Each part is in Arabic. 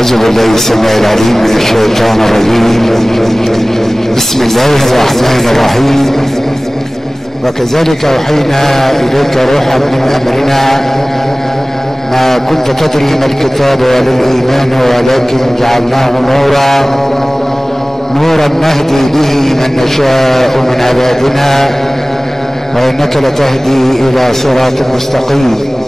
أعوذ بالله السميع العليم من الشيطان الرجيم. بسم الله الرحمن الرحيم. وكذلك أوحينا إليك روحا من أمرنا ما كنت تدري ما الكتاب ولا الإيمان ولكن جعلناه نورا نهدي به من نشاء من عبادنا وإنك لتهدي إلى صراط مستقيم،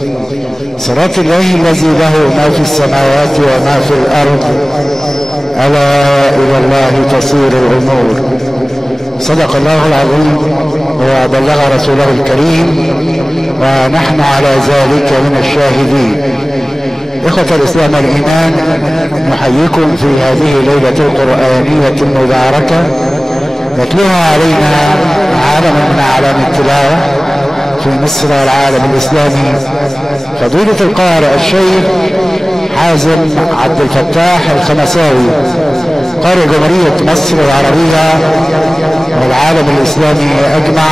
صراط الله الذي له ما في السماوات وما في الأرض، ألا إلى الله تصير الأمور. صدق الله العظيم وبلغ رسوله الكريم ونحن على ذلك من الشاهدين. إخوة الإسلام والإيمان، نحييكم في هذه الليلة القرآنية المباركة يتلوها علينا عالم من أعلام التلاوة في مصر والعالم الإسلامي فضيلة القارئ الشيخ حازم عبد الفتاح الخمساوي، قارئ جمهورية مصر العربية والعالم الإسلامي أجمع،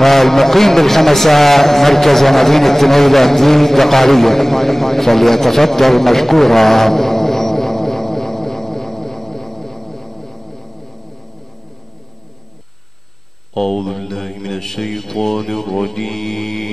والمقيم بالخمسة مركز مدينة نيل الدين دقهلية، فليتفضل مشكورا. أعوذ بالله من الشيطان الرجيم.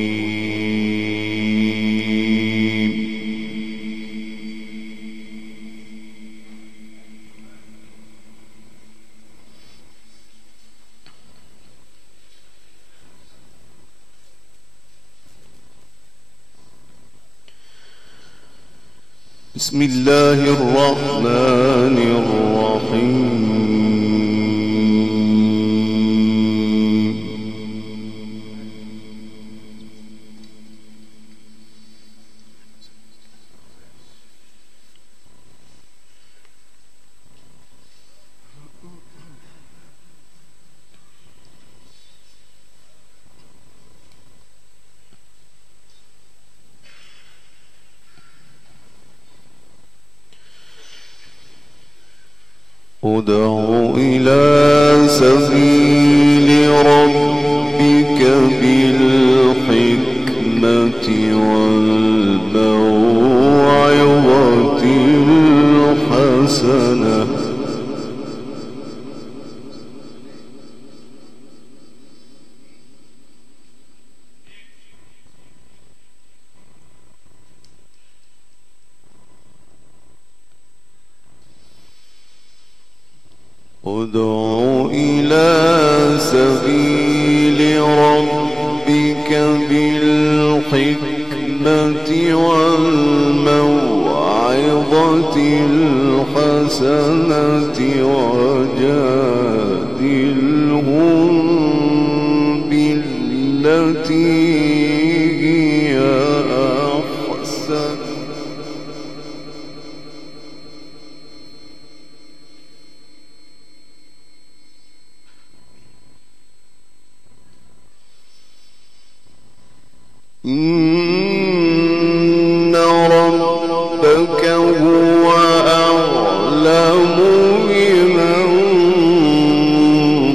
بسم الله الرحمن الرحيم. ادع إلى سبيل ربك بالحكمة والموعظة الحسنة ادع إلى سبيل ربك بالحكمة والموعظة الحسنة وجادلهم بالتي هي أحسن إن ربك هو أعلم بمن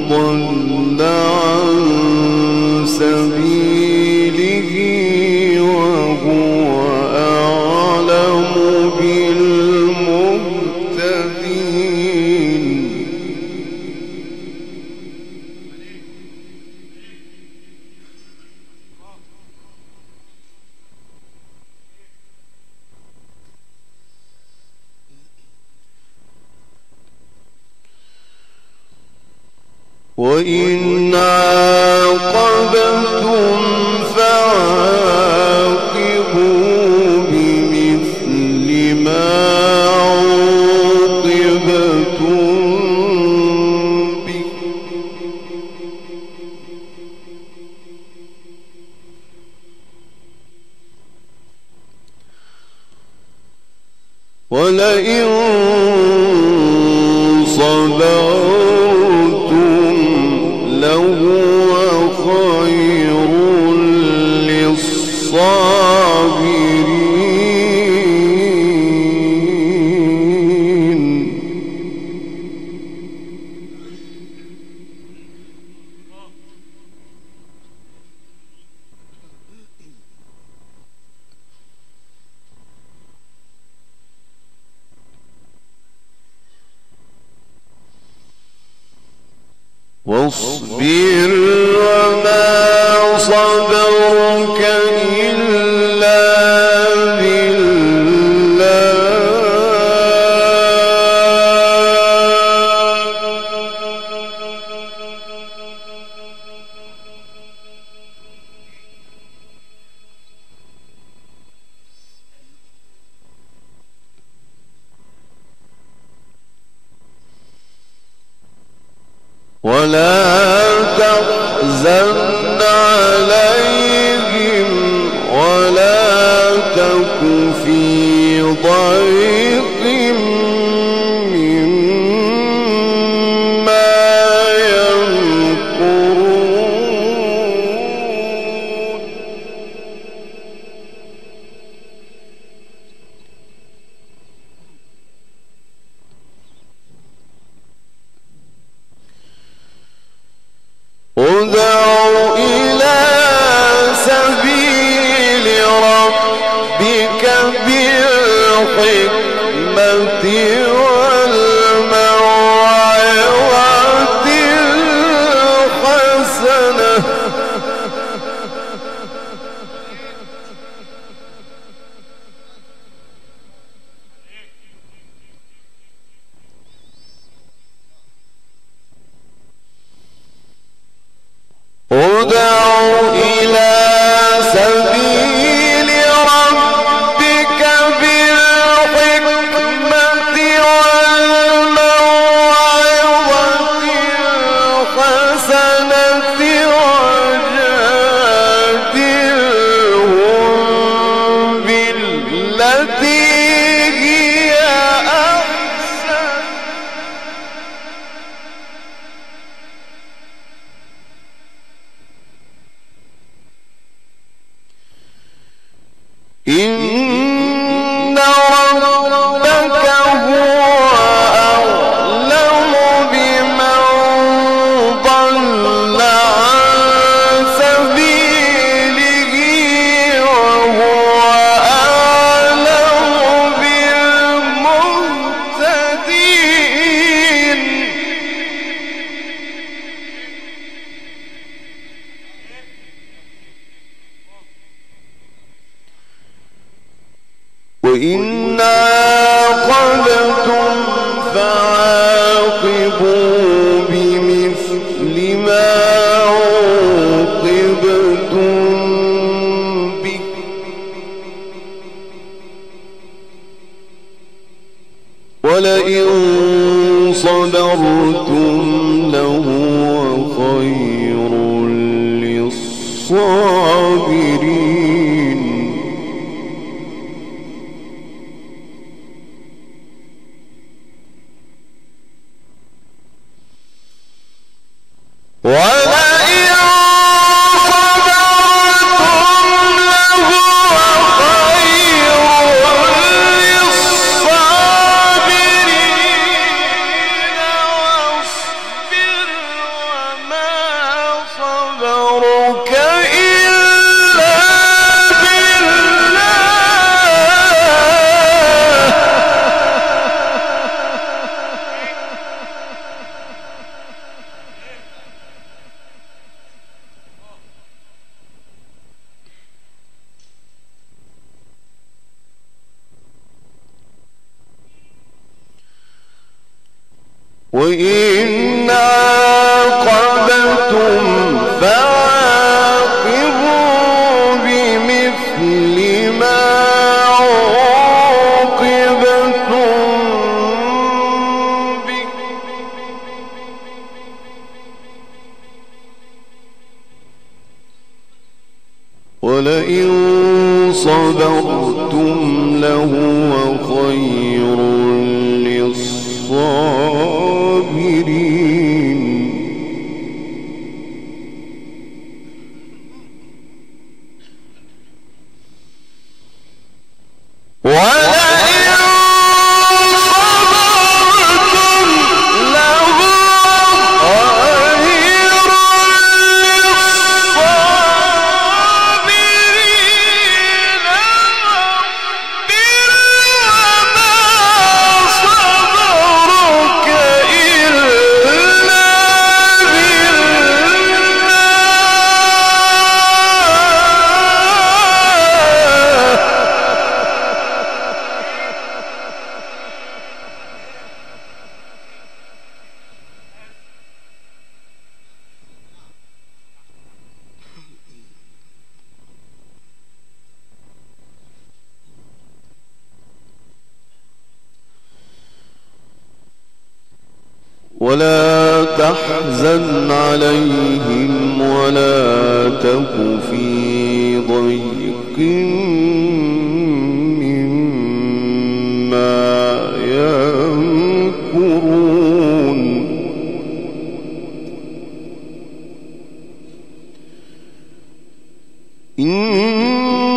ضل عن سبيله وهو أعلم بالمهتدين. وإن عاقبتم فعاقبوا بمثل ما عوقبتم به ولئن صبرتم لهو خير للصابرين. واصبر وما صبرك إلا ولا تحزن عليهم ولا تك في ضيق مما يمكرون ادع إلى سبيل ربك بالحكمة والموعظة الحسنة ادع إلى سبيل ربك بالحكمة والموعظة الحسنة وجادلهم بالتي هي أحسن إن ربك هو أعلم بمن ضل عن سبيله وهو أعلم بالمهتدين وإن عاقبتم فعاقبوا بمثل ما عوقبتم به ولئن صبرتم لهو خير للصابرين ولئن صبرتم لهو خير للصابرين واصبر وما صبرك إلا بالله وإن عاقبتم فعاقبوا بمثل ما عوقبتم به ولئن صبرتم لهو خير للصابرين ولئن صبرتم لهو خير للصابرين واصبر وما صبرك إلا بالله ولا تحزن عليهم ولا تك في ضيق مما يمكرون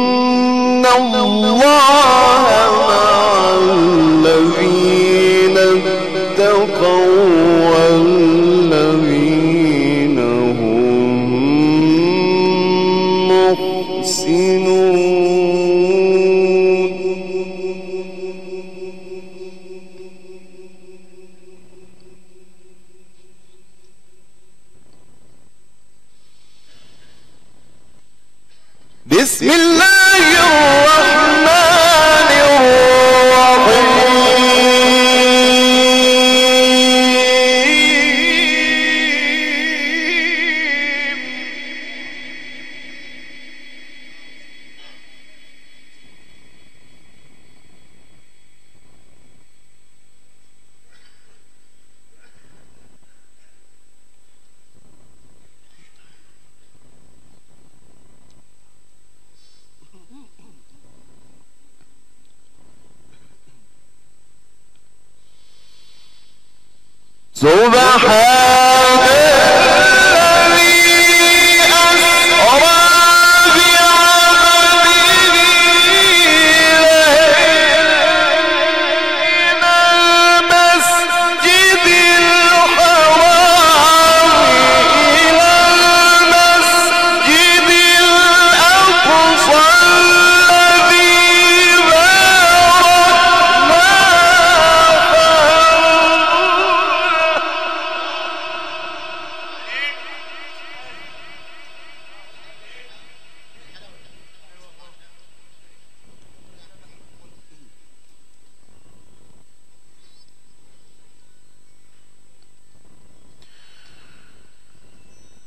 إن الله مع الذين اتقوا والذين هم محسنون بسم الله الرحمن الرحيم سبحان الذي أسرى بعبده من المسجد الحرام إلى المسجد الأقصى الذي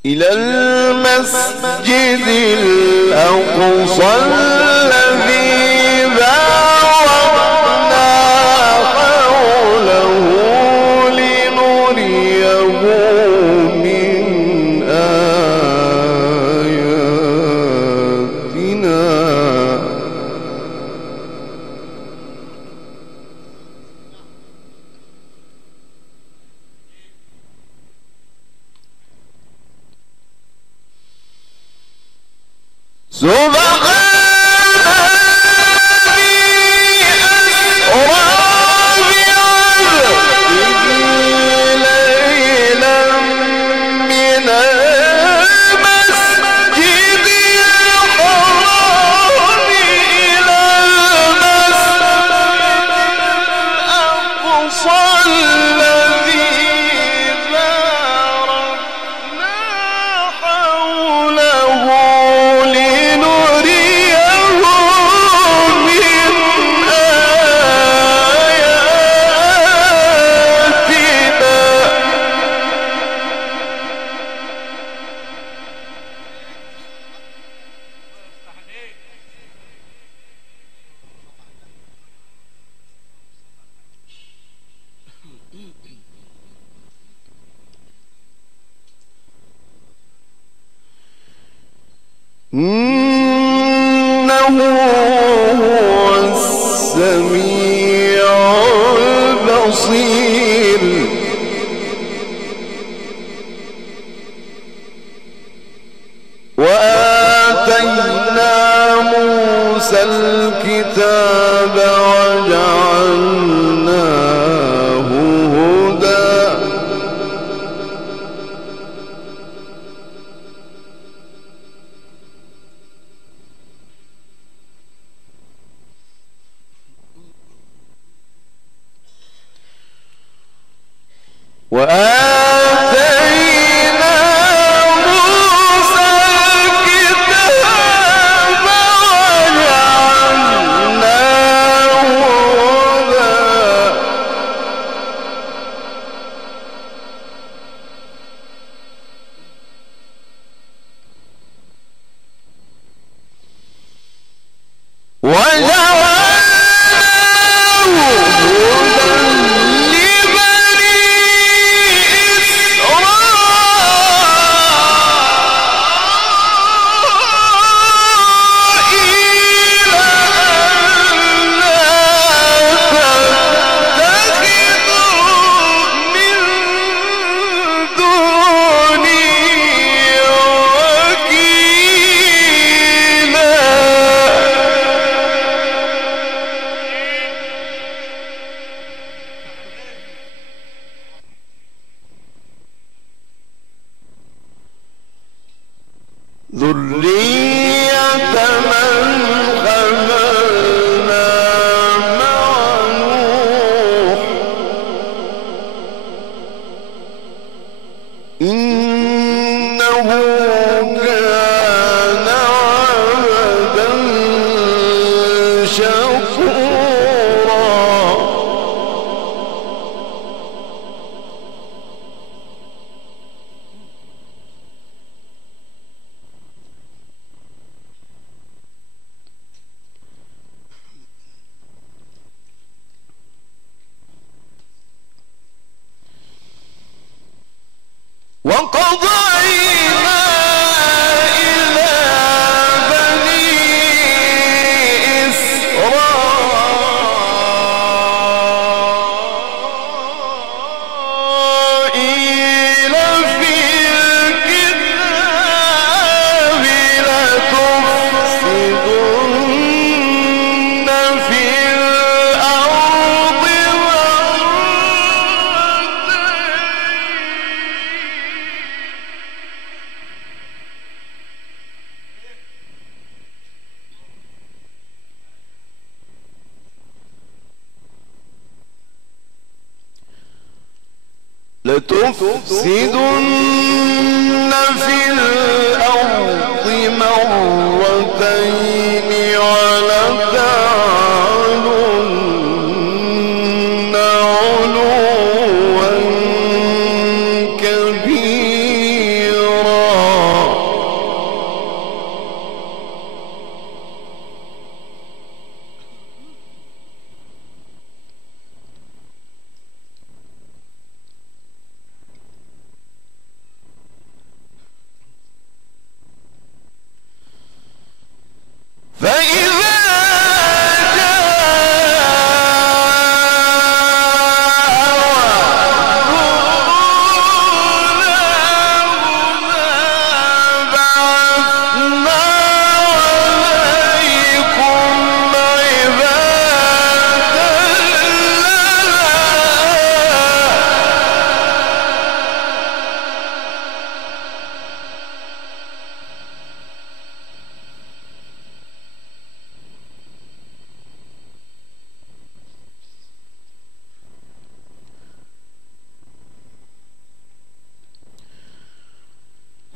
إلى المسجد الأقصى الذي باركنا حوله لنريه من آياتنا إنه هو السميع البصير وآتينا موسى الكتاب وجعلناه هدى وآتينا موسى الكتاب وجعلناه هدى وجعلناه هدى لبني ذرية من حملنا مع نوح إنه كان عبدا شكورا. وقضينا إلى بني إسرائيل في الكتاب لتفسدن في الأرض لتفسدن في الأرض مرتين ولتعلن علوا كبيرا.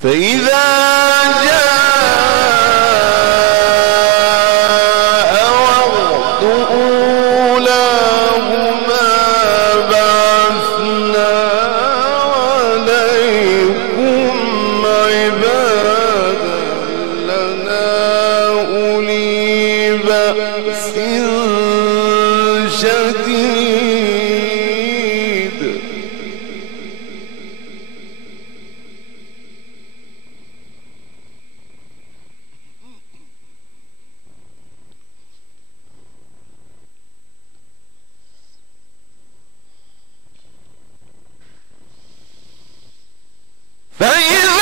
فإذا جاء وعد أولاهما بعثنا عليكم عبادا لنا أولي بأس شديد. فإذا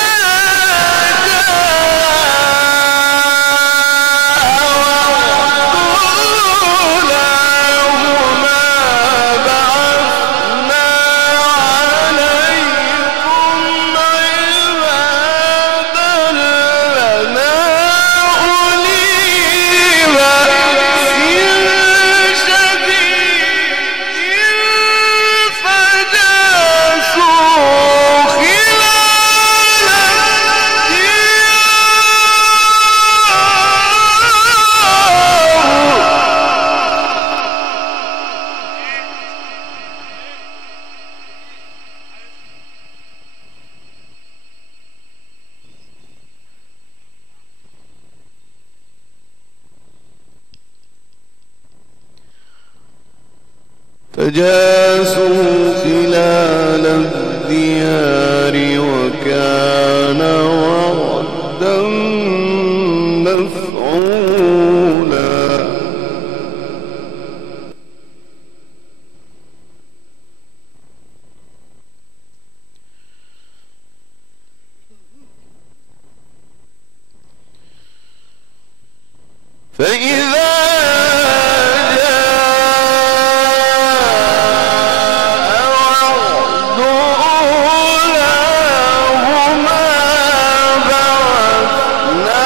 فجاسوا خلال الديار وكان وعدا مفعولا. فإذا بعثنا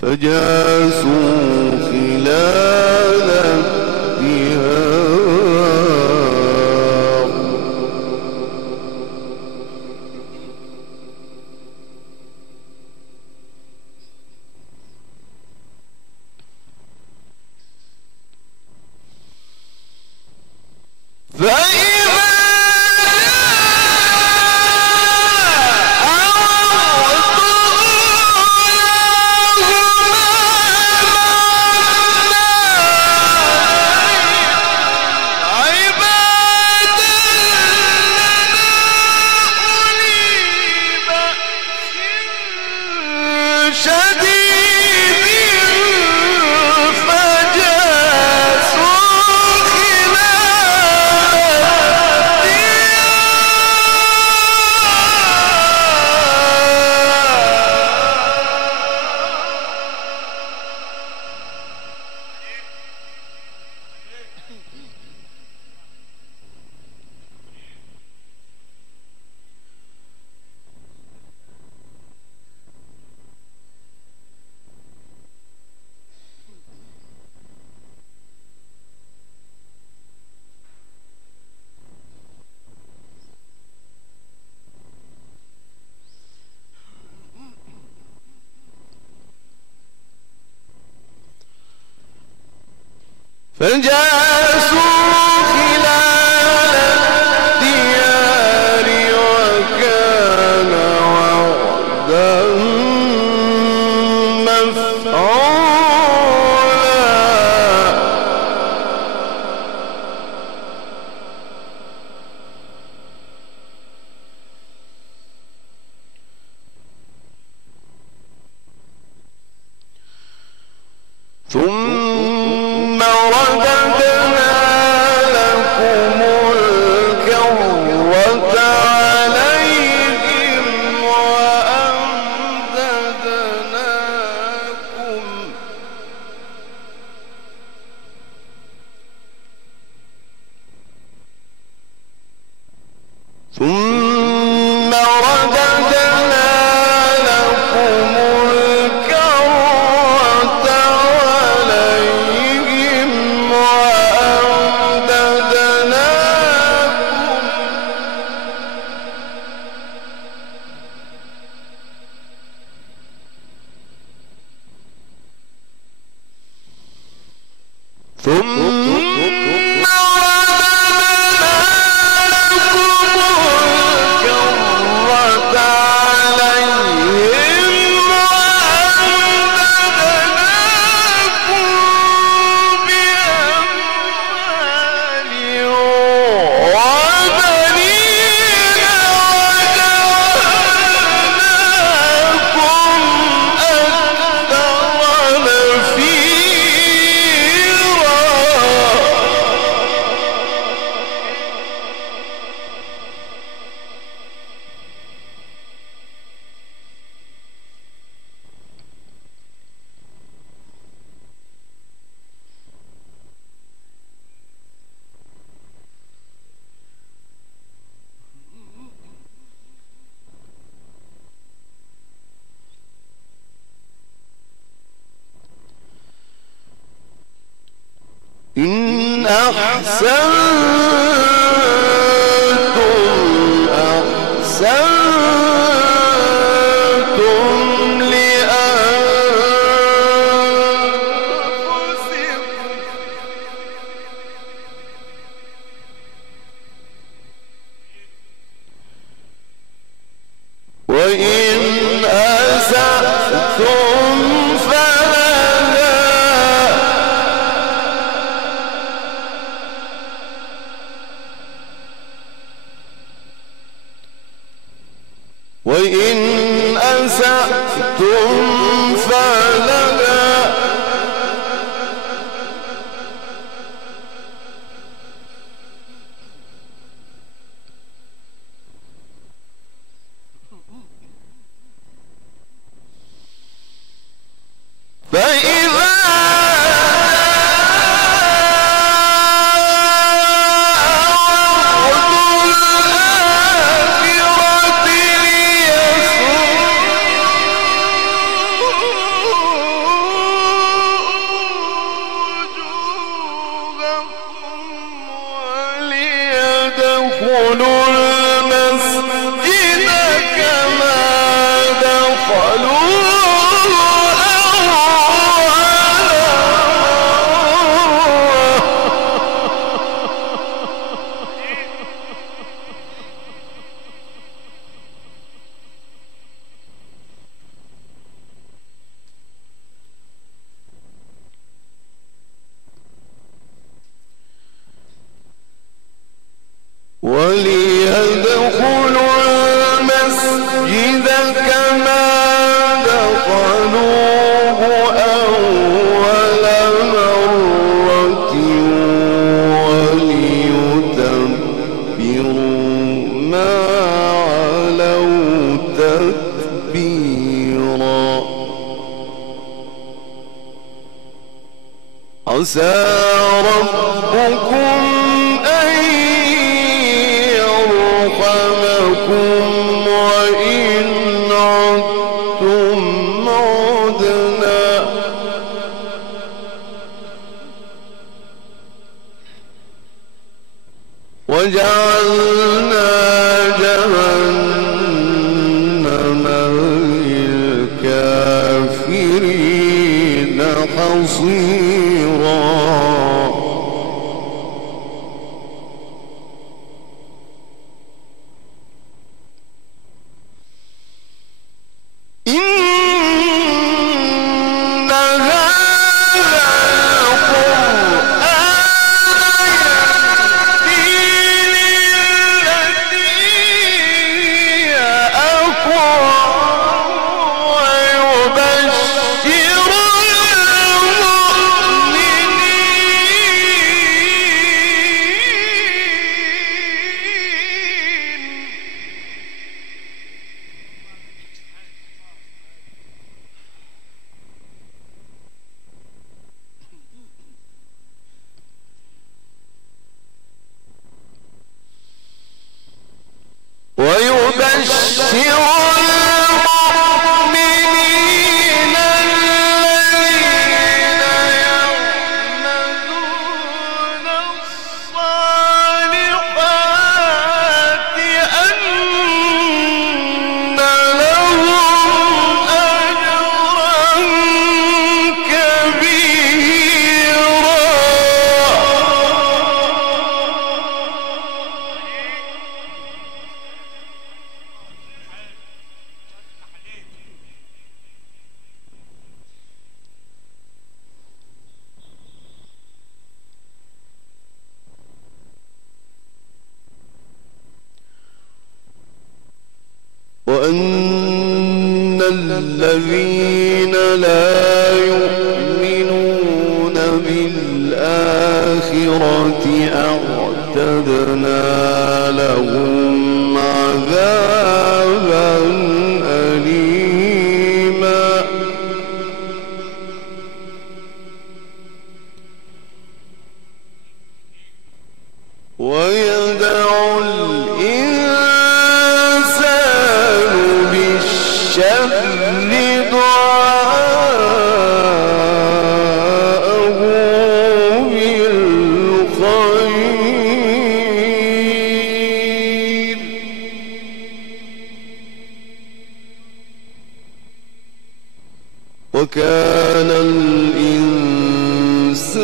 فجاسوا خلال الديار فجاسوا خلال الديار وكان وعدا مفعولا ثم رددنا لكم الكرة عليهم وأمددناكم إن أحسنتم أحسنتم لأنفسكم وإن أسأتم وإن أسأتم فلها فإذا وليدخلوا المسجد كما دخلوه أول مرة وليتبروا ما علوا تتبيرا عسى ربكم أن يرحمكم وإن عدتم عدنا وجعلنا جهنم للكافرين حصيرا ويبشر المؤمنين الذين يعملون الصالحات أن لهم أجرا كبيرا وأن الذين لا يؤمنون بالآخرة أعتدنا لهم عذابا أليما ويدعو الإنسان بالشر دعاءه بالخير وكان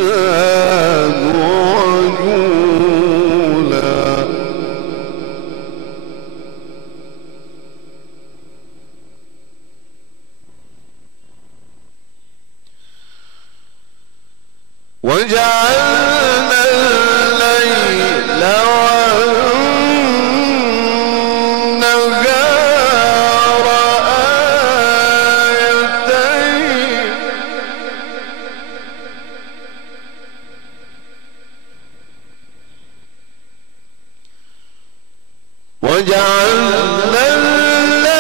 الإنسان عجولا وجعلنا الليل والنهار آيتين وجعلنا الليل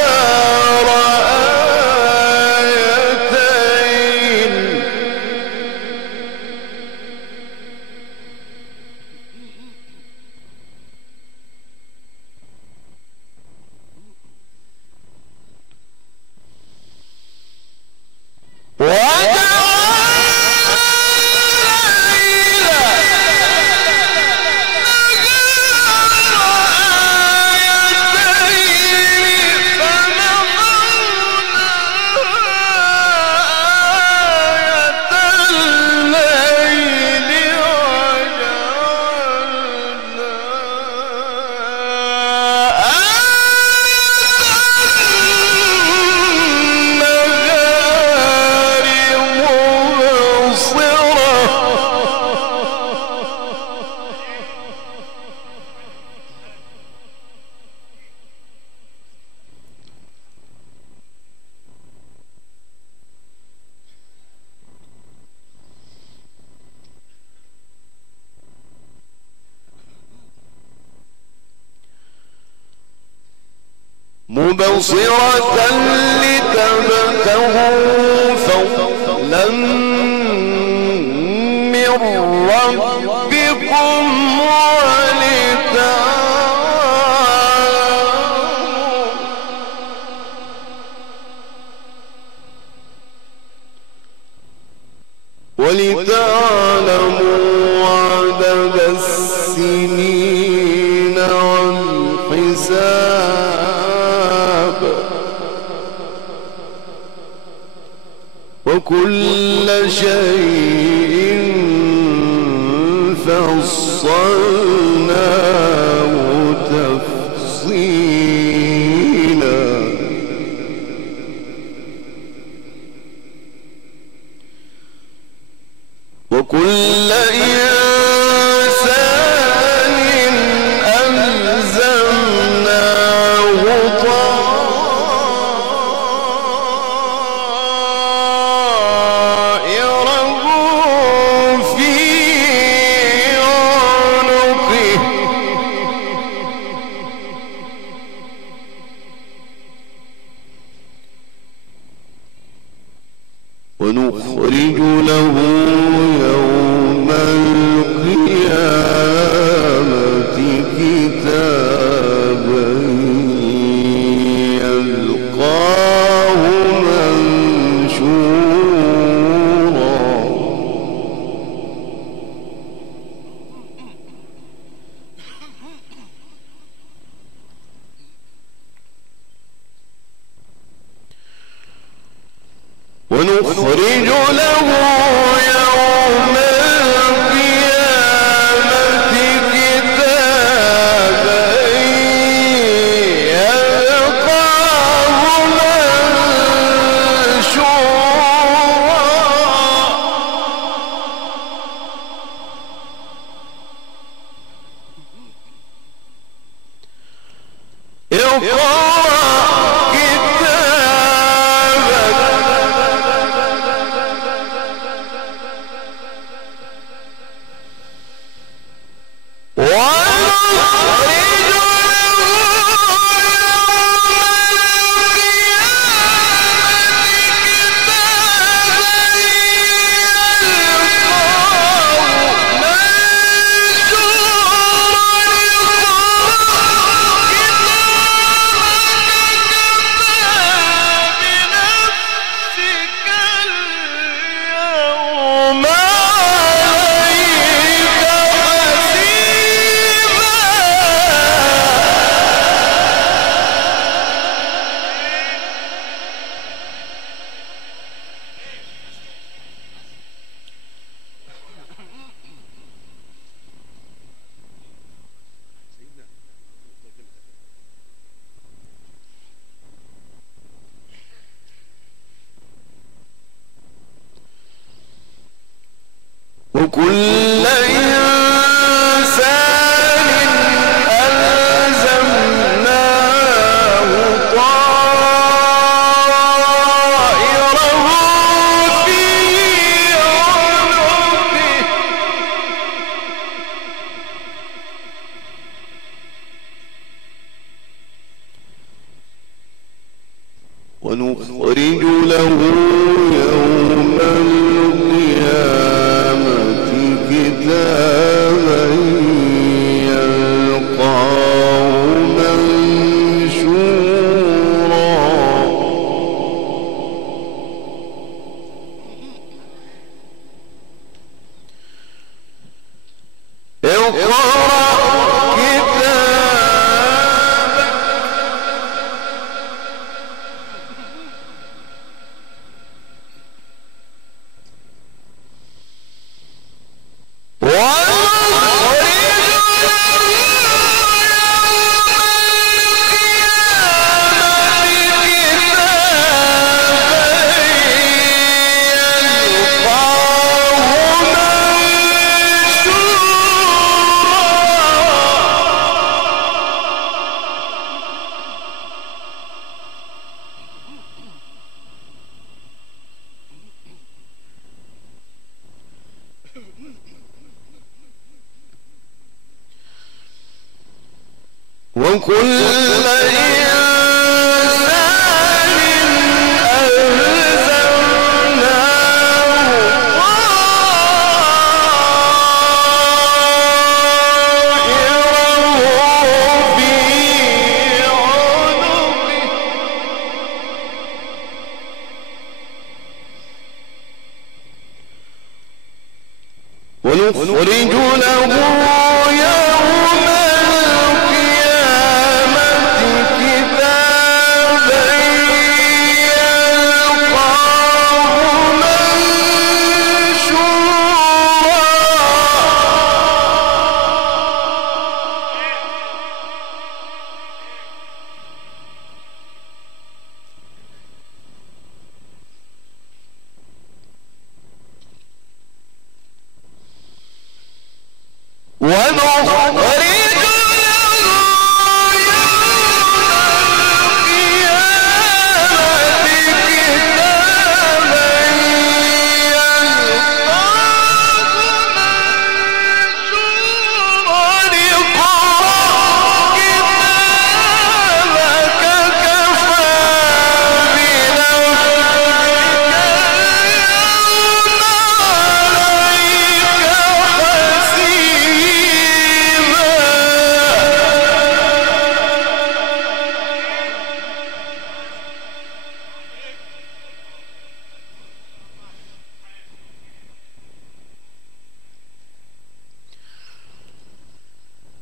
والنهار مبصرة لتبتغوا فضلا من ربكم ولتعلموا عدد السنين والحساب وكل شيء فصلناه تفصيلا وكل إنسان ألزمناه طائره في عنقه ونخرج له يوم القيامة كتابا يلقاه منشورا ونخرج له يوم القيامة كتابا يلقاه منشورا وكل إنسان ألزمناه طائره في عنقه ونخرج له يوم القيامة كتابا يلقاه منشورا اقرأ كتابك وكل له يوم القيامة كتابا يلقاه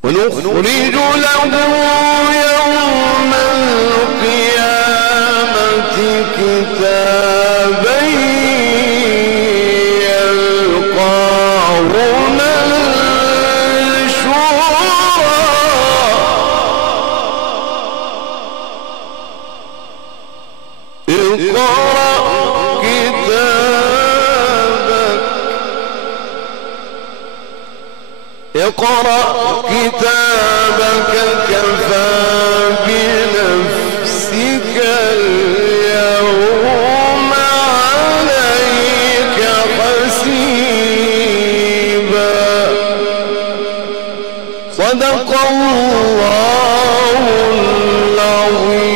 ونخرج له يوم القيامة كتابا يلقاه منشورا اقرأ كتابك كفى بنفسك اليوم عليك حسيبا. صدق الله العظيم.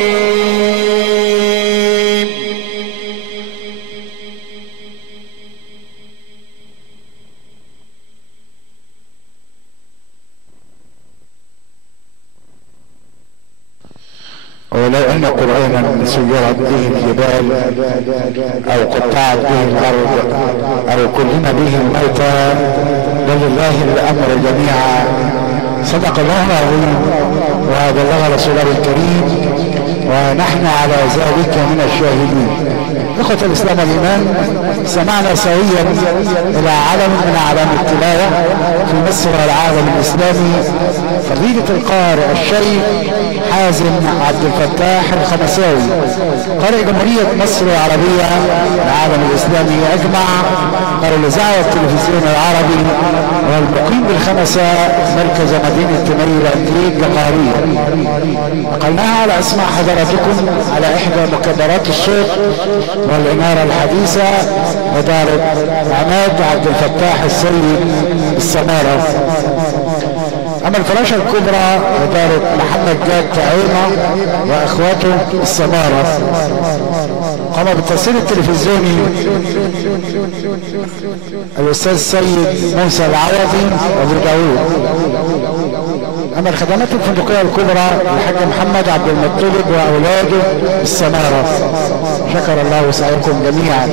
ولو أن قرآنا سيرت به الجبال أو قطعت به الأرض أو كلم به الموتى ولله الأمر جميعا. صدق الله العظيم وبلغ رسوله الكريم ونحن على ذلك من الشاهدين. إخوة الإسلام والإيمان، سمعنا سويا إلى علم من أعلام التلاوة في مصر والعالم الإسلامي فضيلة القارئ الشيخ حازم عبد الفتاح الخمساوي، قارئ جمهورية مصر العربية العالم الإسلامي أجمع، قارئ الإذاعة والتلفزيون العربي، والمقيم بالخمساء مركز مدينة تميل الأنتيك قارية. نقلناها على أسماع حضراتكم على إحدى مكبرات الصوت والإنارة الحديثة ودار عماد عبد الفتاح السيد السمارة. أما الفراشة الكبرى إدارة محمد جاد تعيمة وأخواته السمارة. قام بالتصوير التلفزيوني الأستاذ سيد موسى العوضي أبو داوود. أما الخدمات الفندقية الكبرى الحاج محمد عبد المطلب وأولاده السمارة. شكر الله سعيكم جميعا.